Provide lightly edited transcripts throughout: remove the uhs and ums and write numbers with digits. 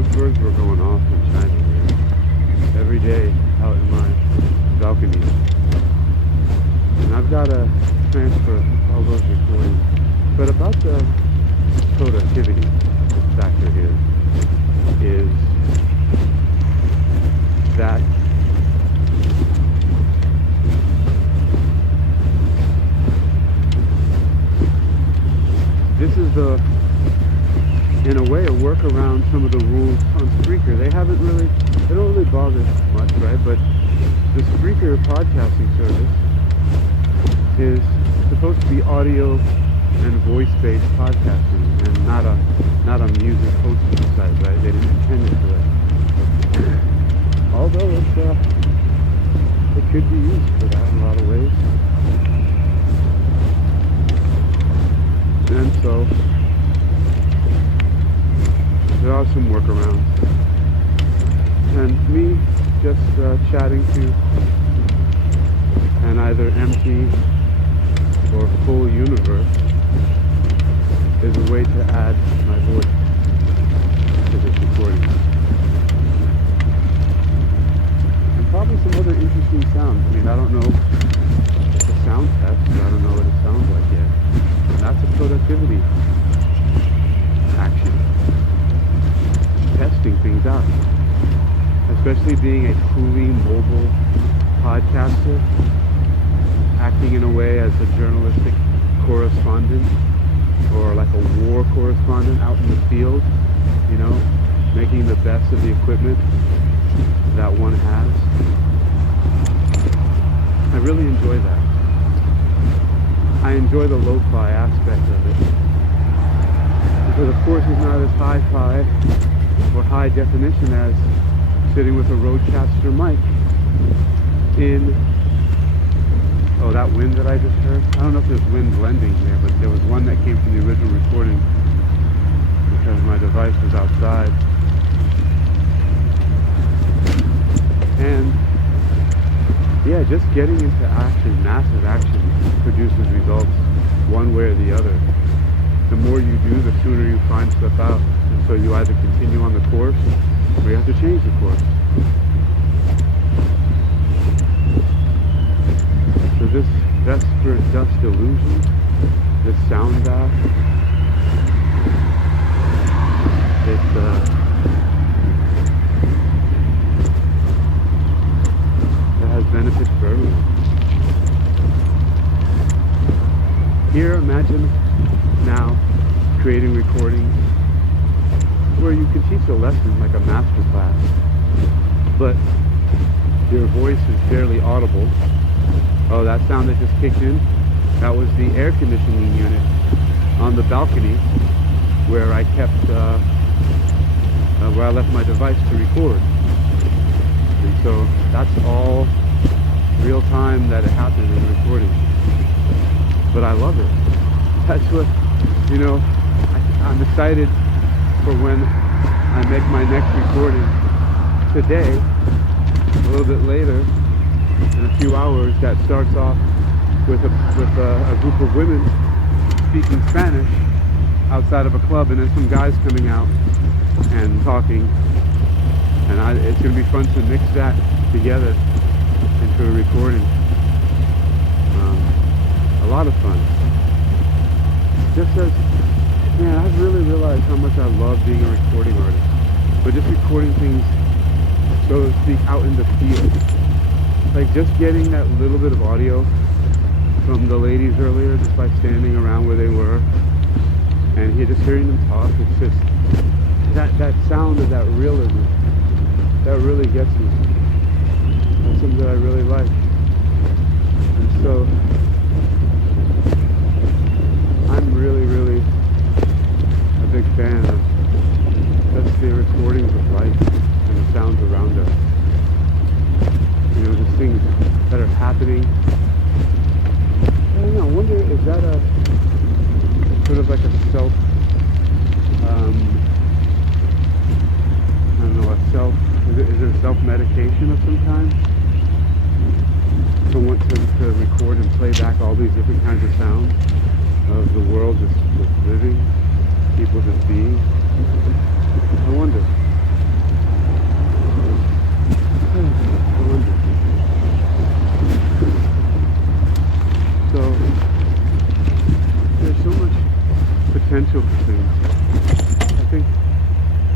those birds were going off in China every day out in my balcony. And I've got to transfer all those recordings. But about the productivity factor here is that this is in a way, a workaround some of the rules on Spreaker. They don't really bother much, right? But the Spreaker podcasting service is supposed to be audio and voice-based podcasting, and not a music hosting site, right? They didn't intend it for that. Although it could be used for that in a lot of ways. And so there are some workarounds. And me just chatting to an either empty or full universe is a way to add my voice to this recording. And probably some other interesting sounds. I mean, I don't know, it's a sound test, so I don't know what it sounds like yet. And that's a productivity action. Testing things out. Especially being a truly mobile podcaster, acting in a way as a journalistic correspondent or like a war correspondent out in the field, you know, making the best of the equipment that one has. I really enjoy that. I enjoy the lo-fi aspect of it. Because of course it's not as hi-fi or high definition as sitting with a Rodecaster mic in, oh, that wind that I just heard. I don't know if there's wind blending here, but there was one that came from the original recording because my device was outside. And yeah, just getting into action, massive action, produces results one way or the other. The more you do, the sooner you find stuff out. And so you either continue on the course or you have to change the course. So this Vesper dust illusion, this sound bath, it has benefits for everyone. Here, imagine now creating recordings where you can teach a lesson like a master class, but your voice is barely audible. Oh, that sound that just kicked in, that was the air conditioning unit on the balcony where I kept, where I left my device to record. And so that's all real time that it happened in the recording. But I love it. That's what, you know, I'm excited for when I make my next recording today, a little bit later, in a few hours, that starts off with a group of women speaking Spanish outside of a club, and then some guys coming out and talking. And it's going to be fun to mix that together into a recording. A lot of fun. Just as, man, I've really realized how much I love being a recording artist. But just recording things, so to speak, out in the field. Like just getting that little bit of audio from the ladies earlier, just by standing around where they were, and just hearing them talk. It's just that sound of that realism that really gets me. That's something that I really like. And so I'm really, really a big fan of just the recordings of life and the sounds around us. You know, just things that are happening. I don't know, I wonder, is that a sort of like a self, is there self-medication of some kind? To want to record and play back all these different kinds of sounds of the world just living, people just being. I wonder.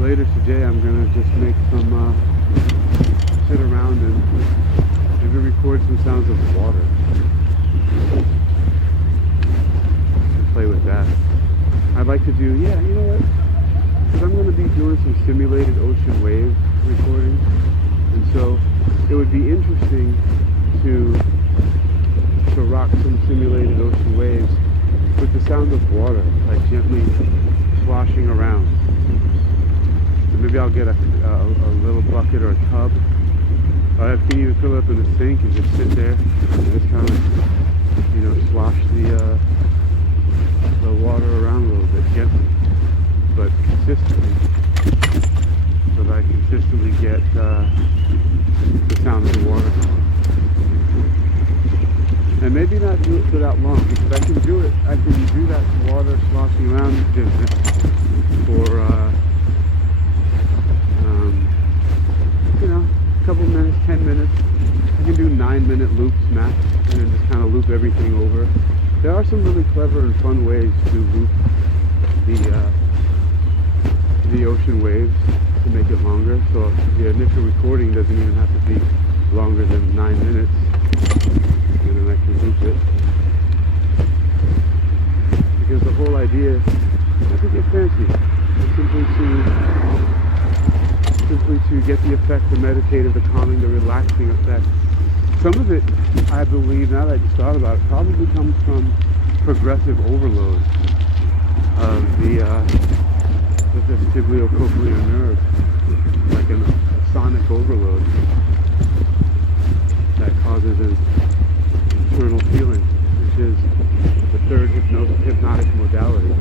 later today I'm gonna just make some, sit around and maybe record some sounds of water. And play with that. I'd like to do, yeah, you know what? Because I'm gonna be doing some simulated ocean wave recording. And so it would be interesting to rock some simulated ocean waves with the sound of water, like gently sloshing around. And maybe I'll get a little bucket or a tub. I can even fill it up in the sink and just sit there and just kind of, you know, slosh the water around a little bit gently, but consistently, so that I consistently get the sound of the water. And maybe not do it for that long, because I can do that water sloshing around business for, you know, a couple minutes, 10 minutes. I can do 9-minute loops max, and then just kind of loop everything over. There are some really clever and fun ways to loop the ocean waves to make it longer, so the initial recording doesn't even have to be longer than 9 minutes. And then I can loop it. Because the whole idea, not to get fancy, is simply to get the effect, the meditative, the calming, the relaxing effect. Some of it, I believe, now that I just thought about it, probably comes from progressive overload of the vestibulocochlear nerve, like a sonic overload that causes an internal feeling, which is the third hypnotic modality.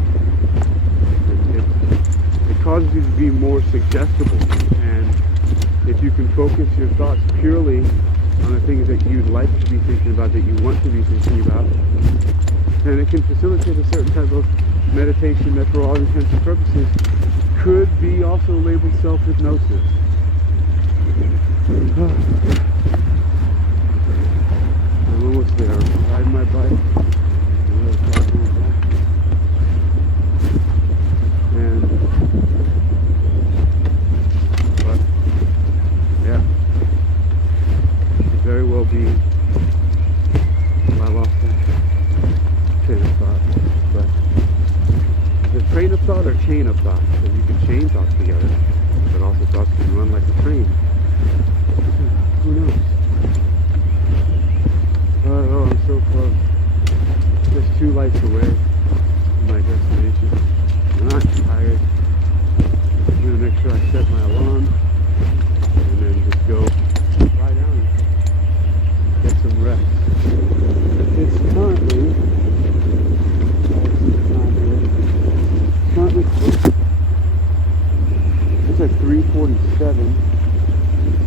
It causes you to be more suggestible, and if you can focus your thoughts purely on the things that you'd like to be thinking about, that you want to be thinking about, then it can facilitate a certain type of meditation that, for all intents and purposes, could be also labeled self-hypnosis. I'm almost there. I'm riding my bike. But yeah, could very well be. Well, I lost that train of thought. But the train of thought or chain of thought, because you can chain thoughts together, but also thoughts can run like a train. Who knows? Oh, I'm so close. Just 2 lights away from my destination. I'm not tired. I'm going to make sure I set my alarm and then just go lie down and get some rest. It's currently it's like 3:47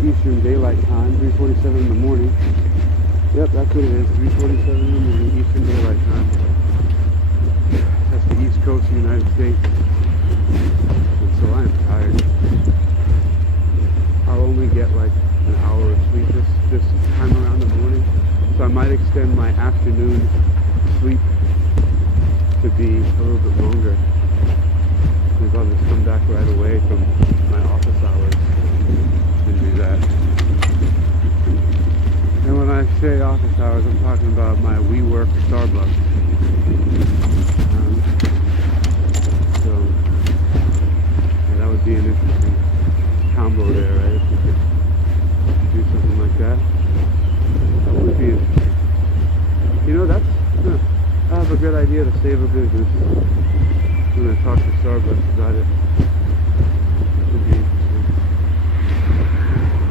Eastern Daylight Time, 3:47 in the morning. Yep, that's what it is, 3:47 in the morning, Eastern Daylight Time. That's the East Coast of the United States. And so I am tired. I'll only get like an hour of sleep this time around the morning. So I might extend my afternoon sleep to be a little bit longer. Maybe I'll just come back right away from my office hours and do that. And when I say office hours, I'm talking about my WeWork Starbucks. So yeah, that would be an interesting combo there, right? If we could do something like that. That would be interesting. You know, I have a good idea to save a business when I talk to Starbucks about it. That would be interesting.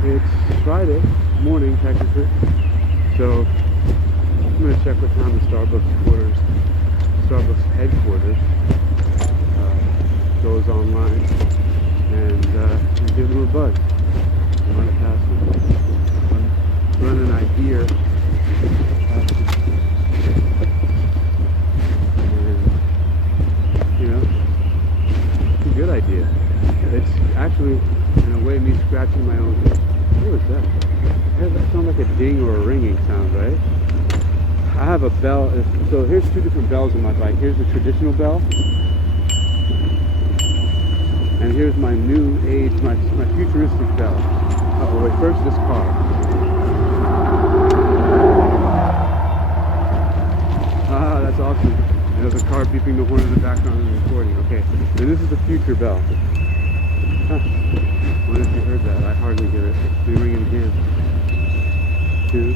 It's Friday morning, technically, so I'm going to check what time the Starbucks headquarters goes online and give them a buzz and run it past them. Run an idea past them. And, you know, it's a good idea. It's actually, in a way, me scratching my own head. What was that? That sounds like a ding or a ringing sound, right? I have a bell. So here's 2 different bells on my bike. Here's the traditional bell. And here's my new age, my futuristic bell. Oh wait, first this car. Ah, that's awesome. And there's a car beeping the horn in the background in the recording. Okay, and this is the future bell. Huh. Wonder if you heard that. I hardly hear it. We ring it again. 2,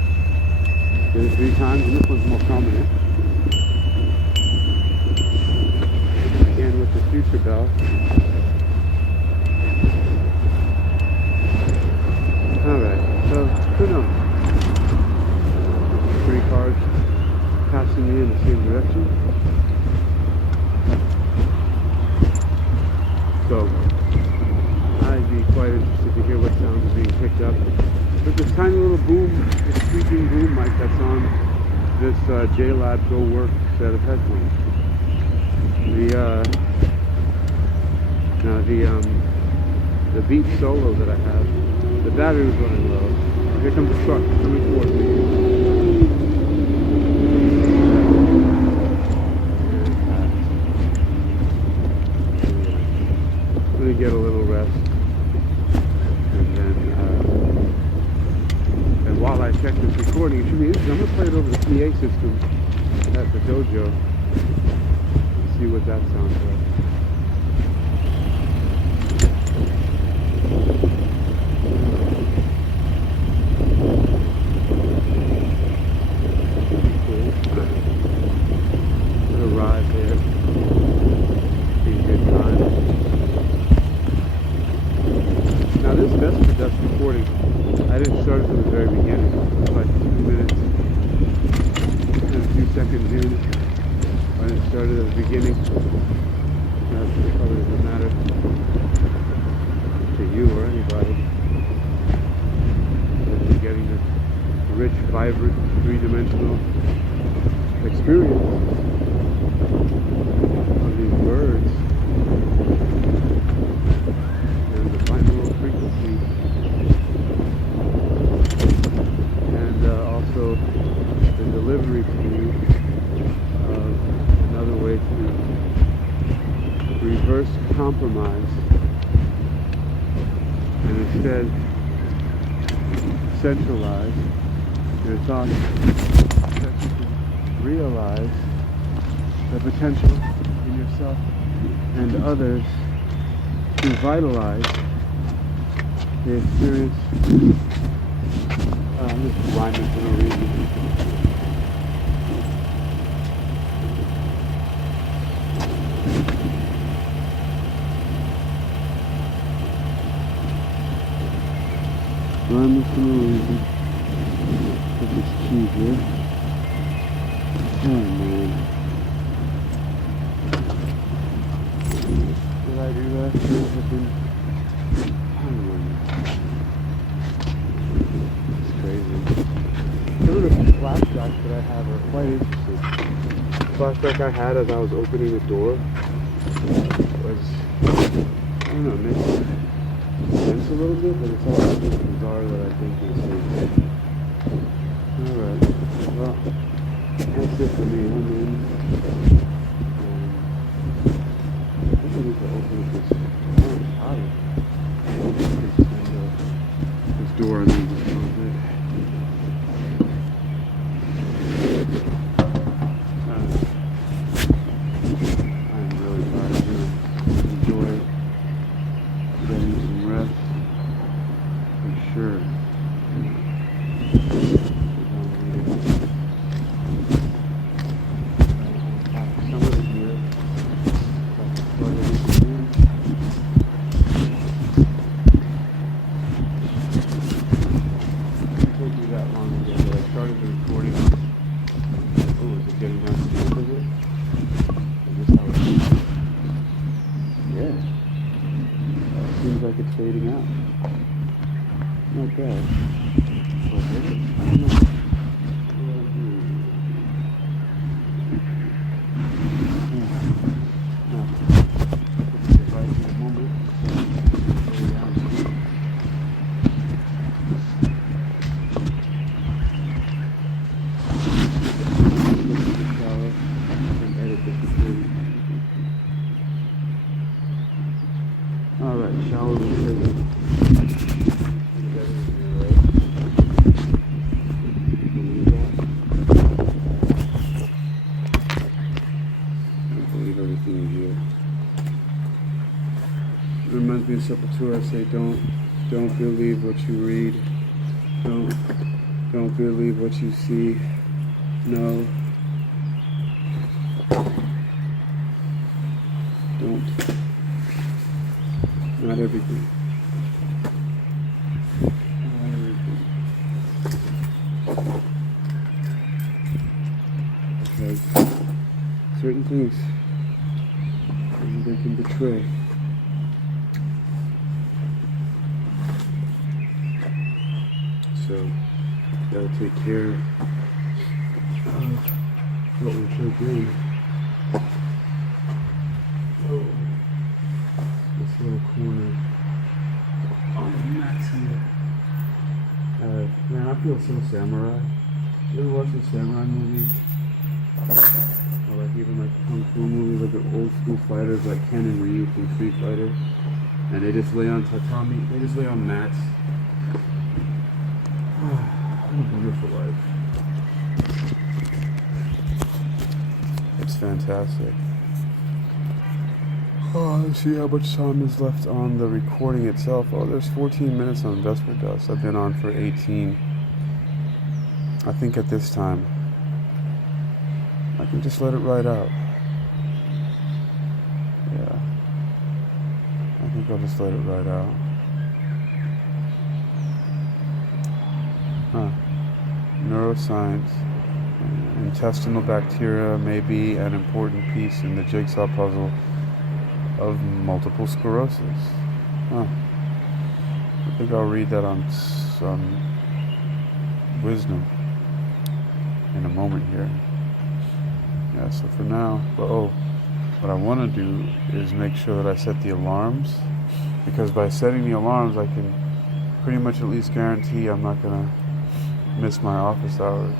3 times, and this one's more prominent. Again with the future bell. Alright, so who knows? 3 cars passing me in the same direction. So I'd be quite interested to hear what sounds are being picked up. There's this tiny little boom, this squeaking boom mic that's on this JLab Go Work set of headphones. The Beat Solo that I have, the battery was running low. Here comes a truck coming towards me. I'm gonna get a little rest, and then and while I check this recording, it should be interesting. I'm gonna play it over the PA system at the dojo and see what that sounds like. Arrive there. Be a good time. Now this Vesper dust recording, I didn't start it from the very beginning. It was like 2 minutes and a few seconds in. I didn't start it at the beginning. That probably doesn't matter to you or anybody. But you're getting this rich, vibrant, three-dimensional experience of these birds and the binaural-frequency, and also the delivery to you of another way to reverse compromise and instead centralize your thoughts so that you can realize the potential in yourself and others to vitalize the experience. I'm just rhyming for no reason. Rhyming for no reason. Put this key here. Oh man. Did I do that? I don't know. It's crazy. Some of the flashbacks that I have are quite interesting. The flashback I had as I was opening the door was, I don't know, makes sense a little bit, but it's all just bizarre that I think is safe. Alright, well, that's it for me. I'm in. I think I need to open this this door and then just close it. I'm really tired. I'm gonna enjoy getting some rest for sure. Seems like it's fading out. Not bad. But I don't know. Alright, shower with prison. I believe everything in here. It reminds me of Sepultura. I say, don't believe what you read. Don't believe what you see. No. Don't. Not everything. Not everything. Because certain things, they can betray. So, gotta take care of what we take in. Oh, this little corner. Oh, Matt's here. Man, I feel so samurai. You ever watch the samurai movies? Or like even like kung fu movies, like the old school fighters like Ken and Ryu from Street Fighter, and they just lay on tatami. They just lay on mats. What a beautiful life. It's fantastic. Oh, let's see how much time is left on the recording itself. Oh, there's 14 minutes on Vesper Dust. I've been on for 18. I think at this time, I can just let it ride out. Yeah. I think I'll just let it ride out. Neuroscience. Intestinal bacteria may be an important piece in the jigsaw puzzle of multiple sclerosis. I think I'll read that on some wisdom in a moment here. Yeah, so for now, what I want to do is make sure that I set the alarms, because by setting the alarms I can pretty much at least guarantee I'm not going to miss my office hours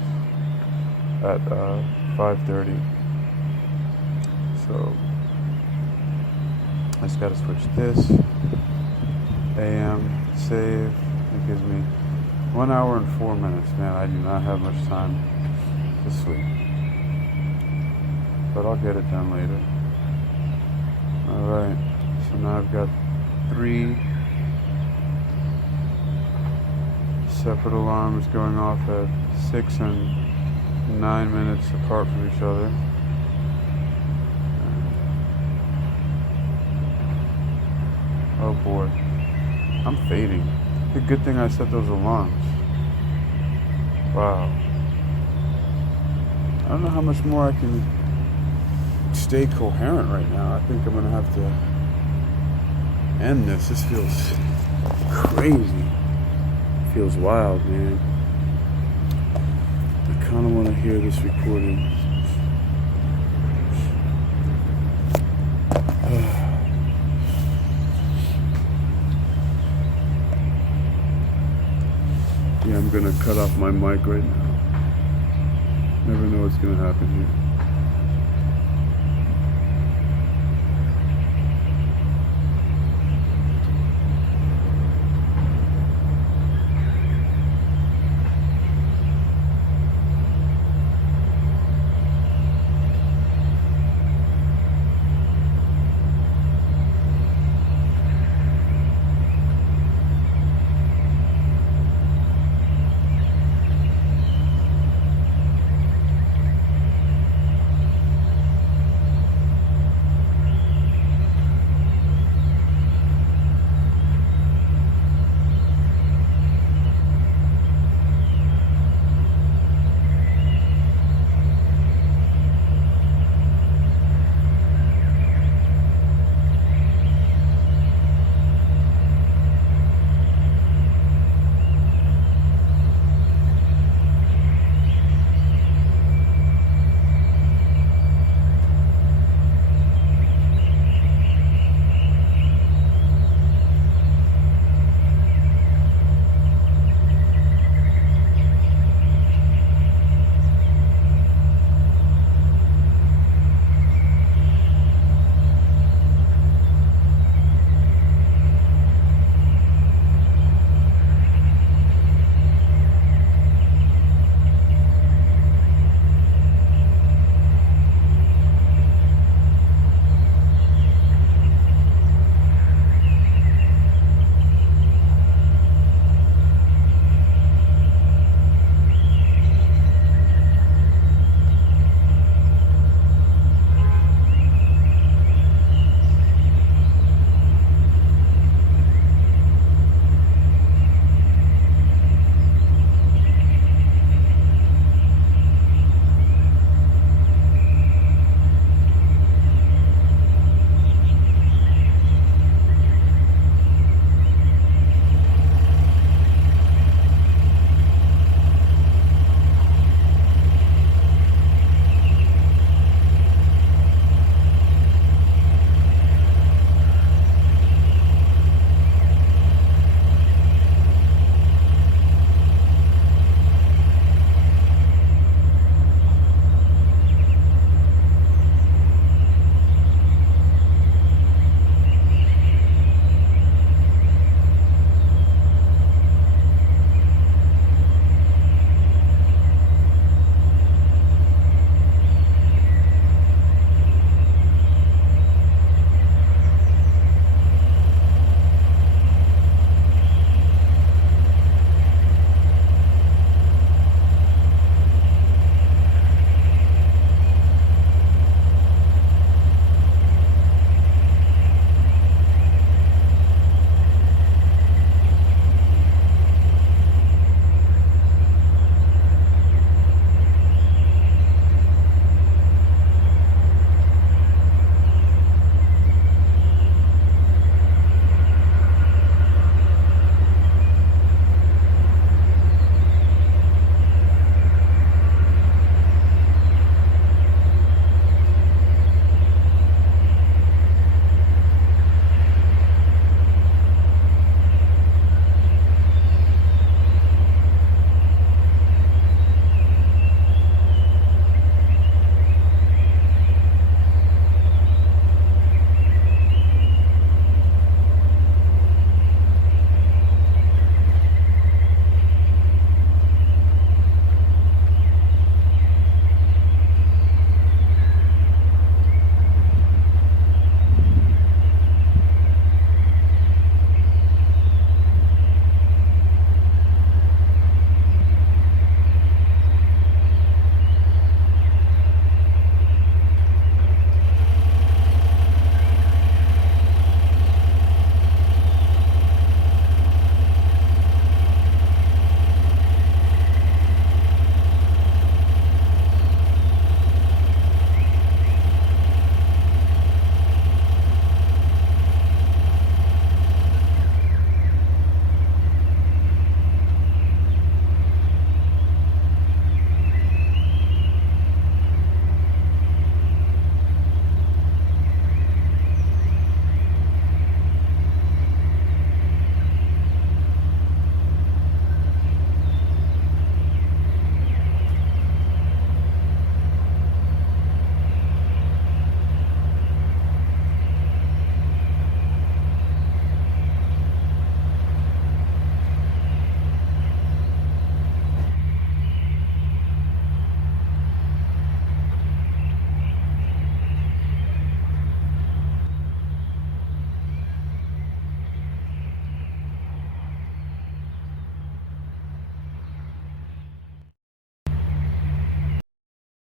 at 5:30. So I just got to switch this AM save. It gives me 1 hour and 4 minutes. Man, I do not have much time to sleep, but I'll get it done later. Alright, so now I've got 3 separate alarms going off at 6 and 9 minutes apart from each other. Oh boy, I'm fading. It's a good thing I set those alarms. Wow. I don't know how much more I can stay coherent right now. I think I'm going to have to end this. This feels crazy. It feels wild, man. I kind of want to hear this recording. Yeah, I'm going to cut off my mic right now. Never know what's going to happen here.